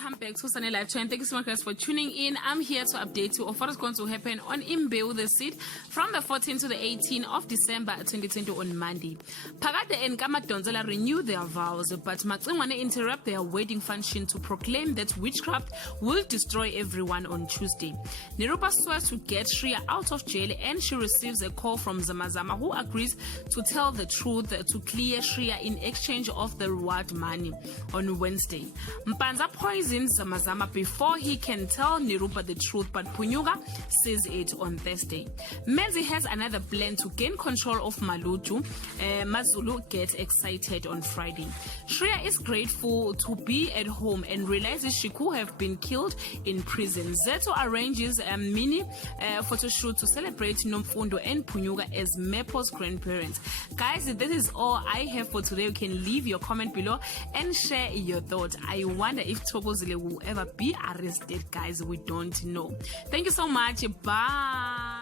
welcome back to Sunny Live Chat. Thank you so much guys for tuning in. I'm here to update you of what is going to happen on Imbewu the seat from the 14th to the 18th of December 2020 on Monday. Phakade and Kamadonzela renew their vows, but Maxingwane interrupt their wedding function to proclaim that witchcraft will destroy everyone on Tuesday. Nirupa swears to get Shria out of jail, and she receives a call from Zamazama, who agrees to tell the truth to clear Shria in exchange of the reward money on Wednesday. Mpanza poisons Zamazama before he can tell Nirupa the truth, but Punyuga says it on Thursday. Menzi has another plan to gain control of Malutu. Mazulu gets excited on Friday. Shria is grateful to be at home and realizes she could have been killed in prison. Zeto arranges a mini photo shoot to celebrate Nomfundo and Punyuga as Mepo's grandparents. Guys, this is all I have for today. You can leave your comment below and share your thoughts. I wonder if Thokozile will ever be arrested, guys. We don't know. Thank you so much. Bye.